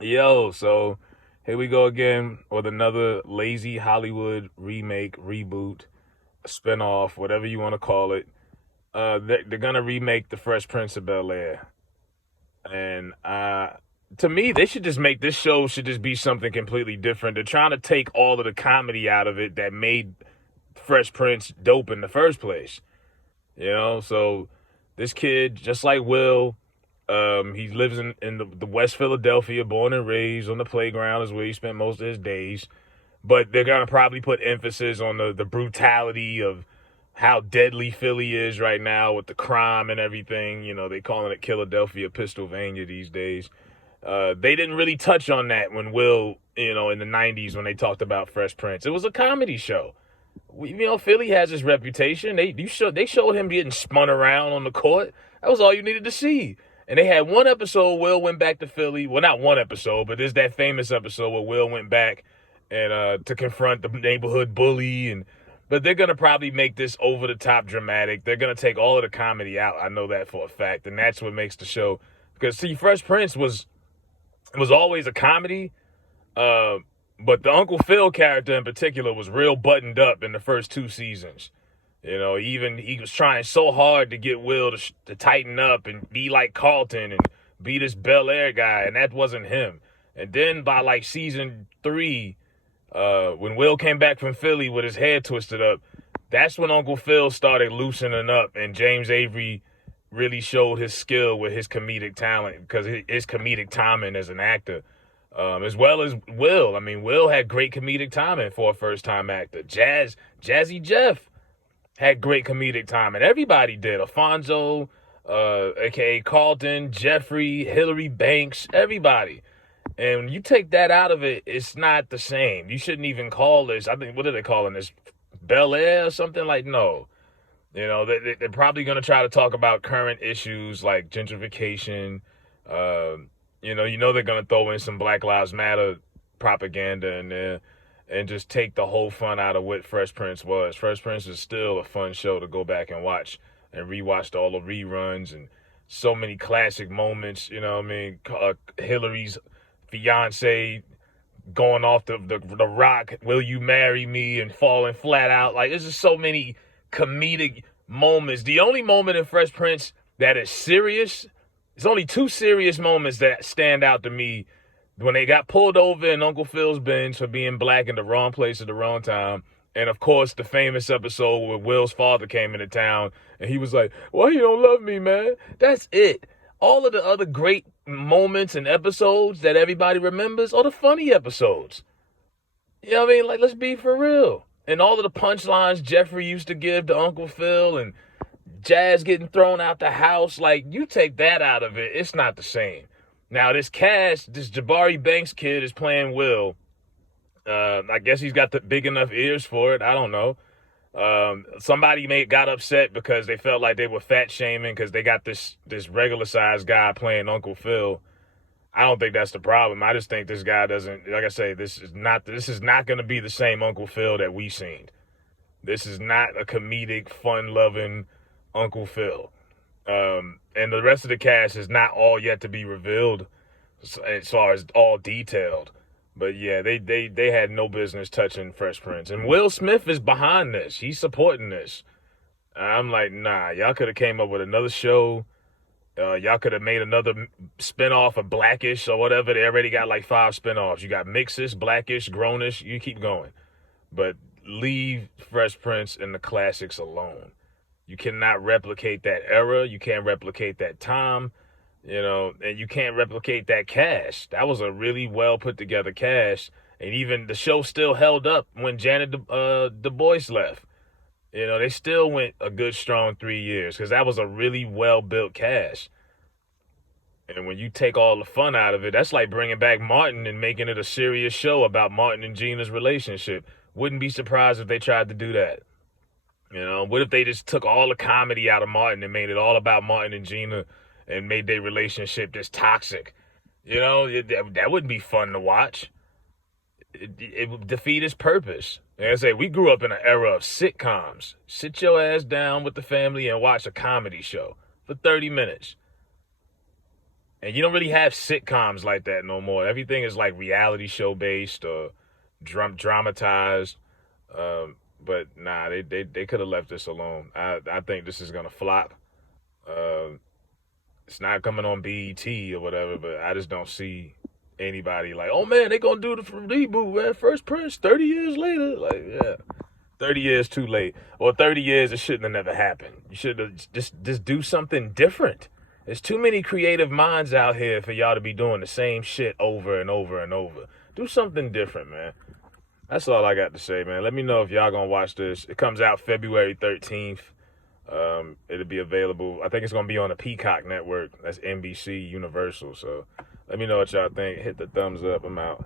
Yo, so here we go again with another lazy Hollywood remake, reboot, spinoff, whatever you want to call it. They're gonna remake the Fresh Prince of Bel Air, and to me, they should just make this show should just be something completely different. They're trying to take all of the comedy out of it that made Fresh Prince dope in the first place. So this kid, just like Will, he lives in the West Philadelphia, born and raised on the playground is where he spent most of his days. But they're gonna probably put emphasis on the brutality of how deadly Philly is right now with the crime and everything. They calling it Philadelphia, Pennsylvania these days. They didn't really touch on that when Will, in the '90s when they talked about Fresh Prince. It was a comedy show. Philly has this reputation. They showed him getting spun around on the court. That was all you needed to see. And they had one episode. Will went back to Philly. Well, not one episode, but there's that famous episode where Will went back and to confront the neighborhood bully. But they're gonna probably make this over the top dramatic. They're gonna take all of the comedy out. I know that for a fact, and that's what makes the show. Because see, Fresh Prince was always a comedy. Uh, but the Uncle Phil character in particular was real buttoned up in the first two seasons. Even he was trying so hard to get Will to tighten up and be like Carlton and be this Bel Air guy, and that wasn't him. And then by like season 3, when Will came back from Philly with his hair twisted up, that's when Uncle Phil started loosening up, and James Avery really showed his skill with his comedic talent because his comedic timing as an actor. As well as Will. I mean, Will had great comedic timing for a first-time actor. Jazzy Jeff had great comedic timing. Everybody did. Alfonso, aka Carlton, Jeffrey, Hillary Banks, everybody. And when you take that out of it, it's not the same. You shouldn't even call this, I think, what are they calling this? Bel Air or something? Like, no. They're probably going to try to talk about current issues like gentrification, they're going to throw in some Black Lives Matter propaganda in there and just take the whole fun out of what Fresh Prince was. Fresh Prince is still a fun show to go back and watch and rewatch all the reruns and so many classic moments. Hillary's fiance going off the rock, will you marry me, and falling flat out. Like, there's just so many comedic moments. The only moment in Fresh Prince that is serious, there's only two serious moments that stand out to me: when they got pulled over in Uncle Phil's Benz for being black in the wrong place at the wrong time. And of course, the famous episode where Will's father came into town and he was like, "Why you don't love me, man?" That's it. All of the other great moments and episodes that everybody remembers are the funny episodes. You know what I mean? Like, let's be for real. And all of the punchlines Jeffrey used to give to Uncle Phil and Jazz getting thrown out the house, like, you take that out of it, it's not the same. Now, this cast, this Jabari Banks kid is playing Will. I guess he's got the big enough ears for it. I don't know. Somebody got upset because they felt like they were fat shaming because they got this regular sized guy playing Uncle Phil. I don't think that's the problem. I just think this guy doesn't, like I say, this is not going to be the same Uncle Phil that we seen. This is not a comedic, fun-loving Uncle Phil. And the rest of the cast is not all yet to be revealed as far as all detailed. But yeah, they had no business touching Fresh Prince. And Will Smith is behind this. He's supporting this. I'm like, nah, y'all could have came up with another show. Y'all could have made another spinoff of Blackish or whatever. They already got like 5 spinoffs. You got Mixes, Blackish, Grownish. You keep going. But leave Fresh Prince and the classics alone. You cannot replicate that era. You can't replicate that time, and you can't replicate that cast. That was a really well put together cast. And even the show still held up when Janet Du Bois left. They still went a good strong 3 years because that was a really well built cast. And when you take all the fun out of it, that's like bringing back Martin and making it a serious show about Martin and Gina's relationship. Wouldn't be surprised if they tried to do that. What if they just took all the comedy out of Martin and made it all about Martin and Gina and made their relationship just toxic? That wouldn't be fun to watch. It would defeat its purpose. Like I say, we grew up in an era of sitcoms. Sit your ass down with the family and watch a comedy show for 30 minutes. And you don't really have sitcoms like that no more. Everything is like reality show based or dramatized. But nah, they could have left this alone. I think this is gonna flop. Uh, it's not coming on BET or whatever, but I just don't see anybody like, oh man, they gonna do the reboot, man. First Prince, 30 years later. Like, yeah. 30 years too late. Or 30 years, it shouldn't have never happened. You should have just do something different. There's too many creative minds out here for y'all to be doing the same shit over and over and over. Do something different, man. That's all I got to say, man. Let me know if y'all gonna watch this. It comes out February 13th. It'll be available. I think it's gonna be on the Peacock network. That's NBC Universal. So let me know what y'all think. Hit the thumbs up. I'm out.